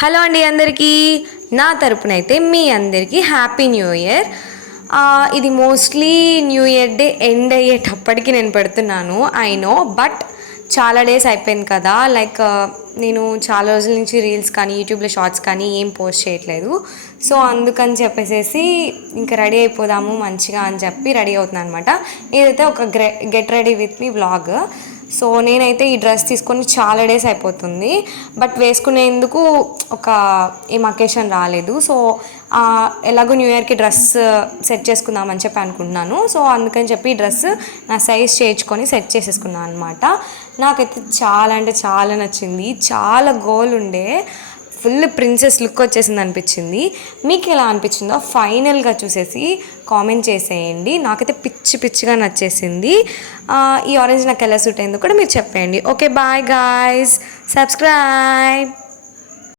Hello అండి అందరికీ, నా తరపునైతే మీ అందరికీ హ్యాపీ న్యూ ఇయర్. ఇది mostly new year day end అయ్యేటప్పటికి నేను పెడుతున్నాను, ఐ నో. బట్ చాలా డేస్ అయిపోయింది కదా, లైక్ నేను చాలా రోజుల నుంచి రీల్స్ కానీ యూట్యూబ్లో షార్ట్స్ కానీ ఏం పోస్ట్ చేయట్లేదు. సో అందుకని చెప్పేసి ఇంకా రెడీ అయిపోదాము మంచిగా అని చెప్పి రెడీ అవుతున్నాను అనమాట. ఇదైతే ఒక get ready with me vlog. So నేనైతే ఈ డ్రెస్ తీసుకొని చాలా డేస్ అయిపోతుంది, బట్ వేసుకునేందుకు ఒక ఏం అకేషన్ రాలేదు. సో ఎలాగో న్యూ ఇయర్కి డ్రెస్ సెట్ చేసుకుందామని చెప్పి అనుకుంటున్నాను. సో అందుకని చెప్పి ఈ డ్రెస్ నా సైజ్ చేయించుకొని సెట్ చేసేసుకున్నాను అనమాట. నాకైతే చాలా అంటే చాలా నచ్చింది, చాలా గోల్ ఉండే, ఫుల్ ప్రిన్సెస్ లుక్ వచ్చేసింది అనిపించింది. మీకు ఎలా అనిపించిందో ఫైనల్గా చూసేసి కామెంట్ చేసేయండి. నాకైతే పిచ్చి పిచ్చిగా నచ్చేసింది. ఈ ఆరెంజ్ నాకు ఎలా సూట్ అయిందో కూడా మీరు చెప్పేయండి. Okay, bye guys, subscribe.